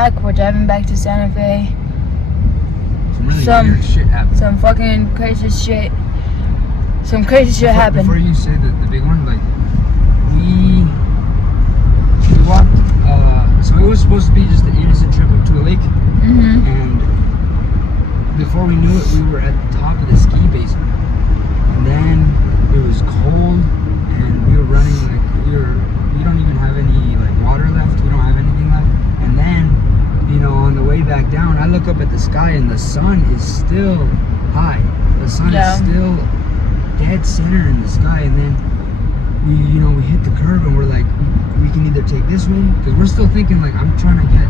back. We're driving back to Santa Fe. Some really weird shit happened. Some fucking crazy shit. Some crazy shit happened. Before you say the big one, like, we walked, so it was supposed to be just an innocent trip up to a lake. Mm-hmm. And before we knew it, we were at the top of the ski basin. And then it was cold, and we were running, like, we don't even have any, like, water left. We don't have anything left. And then, you know, on the way back down, I look up at the sky, and the sun is still high. The sun is still dead center in the sky. And then we hit the curve, and we're like, we can either take this way, because we're still thinking, like, I'm trying to get,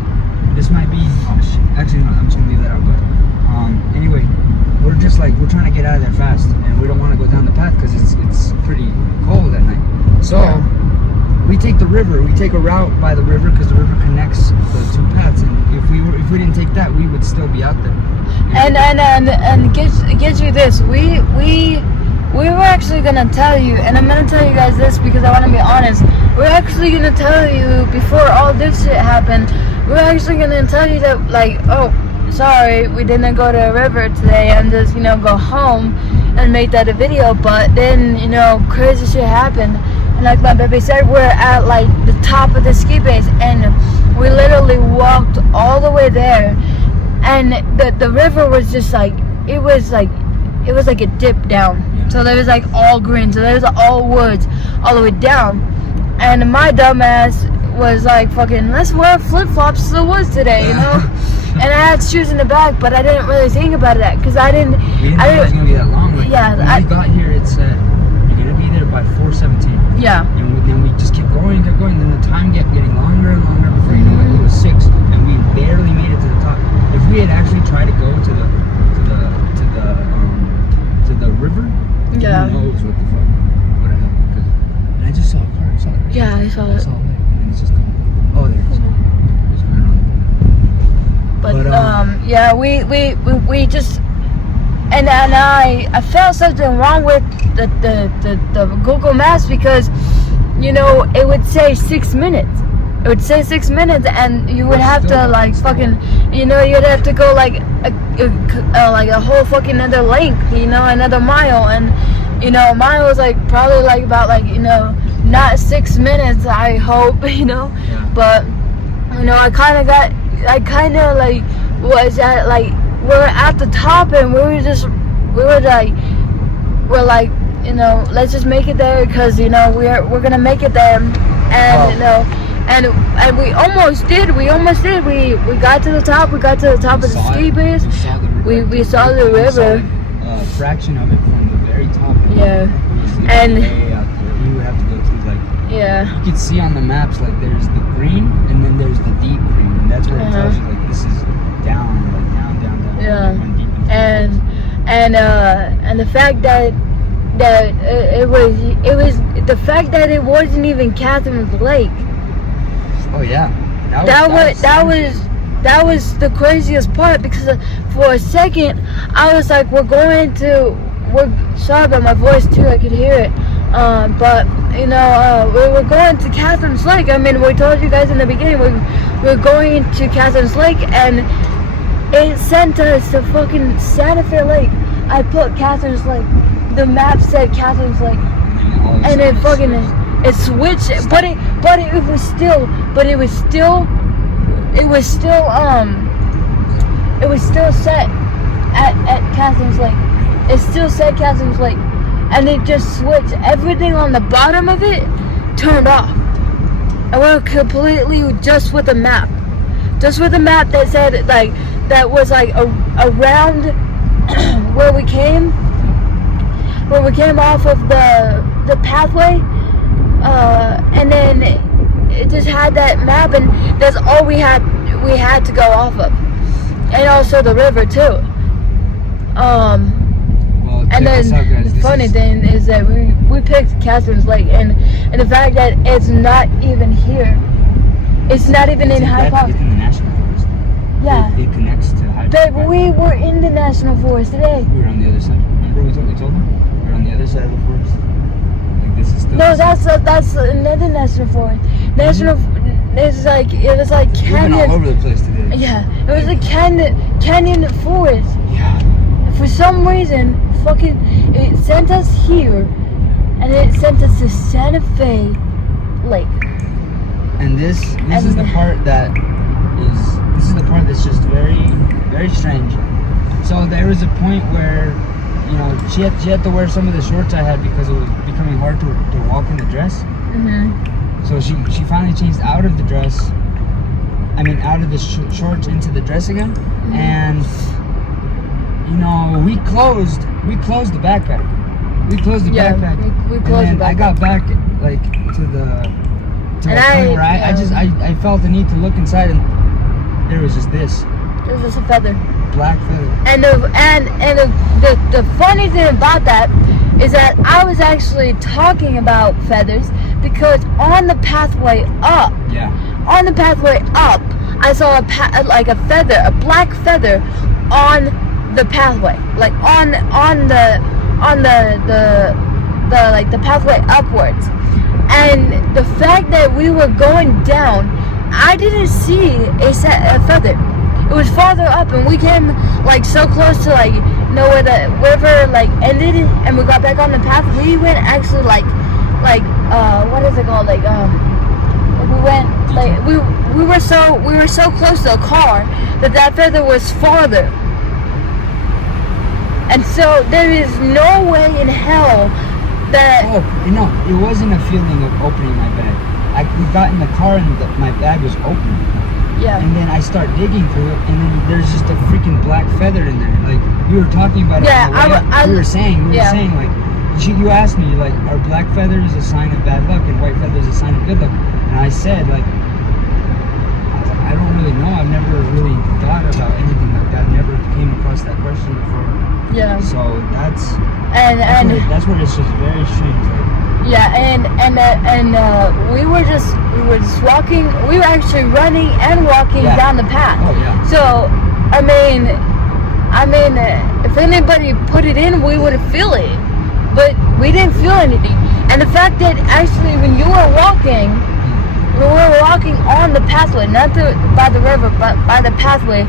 this might be, oh shit, actually no, I'm just gonna leave that out. But anyway, we're just like, we're trying to get out of there fast, and we don't want to go down the path because it's pretty cold at night. So we take the river, we take a route by the river, because the river connects the two paths, and if we didn't take that, we would still be out there. And get you this, we were actually gonna tell you, and I'm gonna tell you guys this because I want to be honest. We're actually gonna tell you before all this shit happened. We're actually gonna tell you that, like, oh, sorry, we didn't go to a river today, and just, go home and make that a video. But then, crazy shit happened, and like my baby said, we're at like the top of the ski base, and we literally walked all the way there, and the river was just like, it was like a dip down. So there was like all green, so there was all woods all the way down, and my dumbass was like, fucking, let's wear flip-flops to the woods today, and I had shoes in the back, but I didn't really think about that, because I didn't know it was gonna be that long. Like, yeah, when we got here, it said you're gonna be there by 4:17. Yeah. And then we just kept going, then the time kept getting longer and longer. Before you know it, it was 6, and we barely made it to the top. If we had actually tried to go to the river, yeah, who knows what the fuck would have happened? And I just saw a car. I saw it. Yeah, I saw it. I saw it, and then it's just gone. Oh, there it is. It's going on. But yeah, we just, and I felt something wrong with the Google Maps, because it would say 6 minutes. It would say 6 minutes, and you would have to like fucking, you'd have to go like a whole fucking another length, another mile, and mine was like probably like about like not 6 minutes, I hope, Yeah. but I kind of like was at like, we're at the top, and we're like let's just make it there, because we're gonna make it there, and and we almost did. We got to the top. We got to the top of the ski base. We saw the river. A fraction of it from the very top. Yeah. And way out there. We would have to go through, like, yeah. You can see on the maps, like, there's the green, and then there's the deep green, and that's where it tells you, like, this is down. Yeah. And the fact that it was the fact that it wasn't even Catherine's Lake. Oh yeah. That was the craziest part, because for a second I was like, we're sorry about my voice too, I could hear it. But we were going to Catherine's Lake. I mean, we told you guys in the beginning we're going to Catherine's Lake, and it sent us to fucking Santa Fe Lake. I put Catherine's Lake. The map said Catherine's Lake, and it fucking it switched. But it was still set at Catherine's Lake. It still said Catherine's Lake, and it just switched. Everything on the bottom of it turned off, and we're completely just with a map that said, like, that was like around where we came off of the pathway, and then it just had that map, and that's all we had to go off of, and also the river too. And then the funny thing is that we picked Catherine's Lake, and the fact that it's not even here, it's not even in Hyde Park. It's in the National Forest. Yeah. It connects to Hyde Park. But we were in the National Forest today. We were on the other side. Remember we told them? We were on the other side of the forest. Like, this is still. No, that's another National Forest. it's like it was like We've been all canyon. over the place today. Yeah, it was a canyon forest. Yeah. For some reason, fucking, it sent us here, and it sent us to Santa Fe Lake. And this is the part that this is the part that's just very, very strange. So there was a point where, you know, she had to wear some of the shorts I had because it was becoming hard to walk in the dress. Mhm. So she finally changed out of the dress. I mean, out of the shorts into the dress again, and you know, we closed the backpack. We closed the backpack. we closed and the then I got back like to the point where I felt the need to look inside, and there was just this It was just a feather. black feather. And the funny thing about that is that I was actually talking about feathers because on the pathway up, Yeah. I saw a feather, a black feather, on the pathway, like on the pathway upwards. And the fact that we were going down, I didn't see a feather. It was farther up, and we came like so close to like, you know, where the river like ended, and we got back on the path. We went actually like what is it called, like we went like we were so close to a car that feather was farther. And so there is no way in hell that. Oh, you know, it wasn't a feeling of opening my bag. We got in the car and my bag was open. Yeah. And then I start digging through it, and then there's just a freaking black feather in there. Like, you were talking about it. Yeah, on the way up. We were saying like, you asked me like, are black feathers a sign of bad luck and white feathers a sign of good luck? And I said like, I don't really know. I've never really thought about anything like that. Never came across that question before. Yeah. So that's where it's just very strange. Like, yeah, and we were just walking. We were actually running and walking down the path. oh yeah. So, I mean, if anybody put it in, we would feel it, but we didn't feel anything. And the fact that actually, when you were walking, we were walking on the pathway, not by the river, but by the pathway.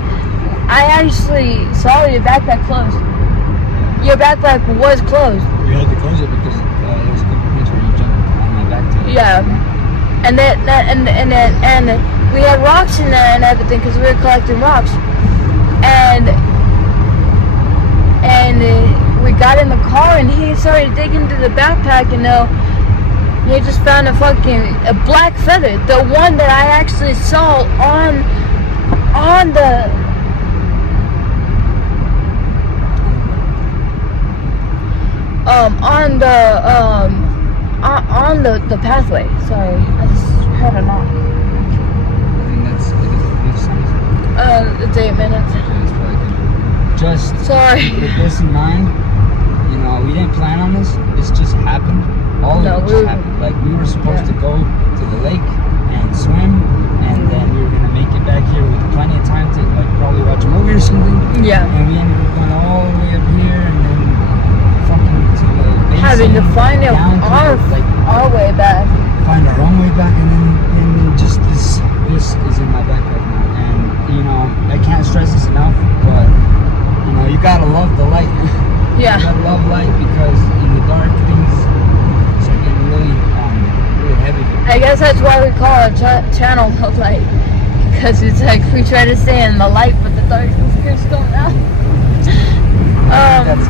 I actually saw your backpack closed. Your backpack was closed. We had to close it because there was a couple points where you jumped on my back too. Yeah, and and we had rocks in there and everything because we were collecting rocks, and we got in the car and he started digging into the backpack, and he just found a black feather, the one that I actually saw on the. On the pathway. Sorry, I just heard a knock. I think that's enough time. It's 8 minutes. Okay, that's probably good. Just Sorry. with this in mind, you know, we didn't plan on this. This just happened. All of it just happened. Like, we were supposed to go to the lake and swim, and then we were gonna make it back here with plenty of time to like probably watch a movie or something. Yeah. And we ended up going all the way up here, and then fucking to the basin, Having to find down to our way back. find our own way back, and then just this is in my backpack now, and you know, I can't stress this enough, but you know, you gotta love the light. Yeah. You gotta love light, because in the dark things start getting really heavy. I guess that's why we call our channel the light, because it's like we try to stay in the light, but the darkness keeps going out. That's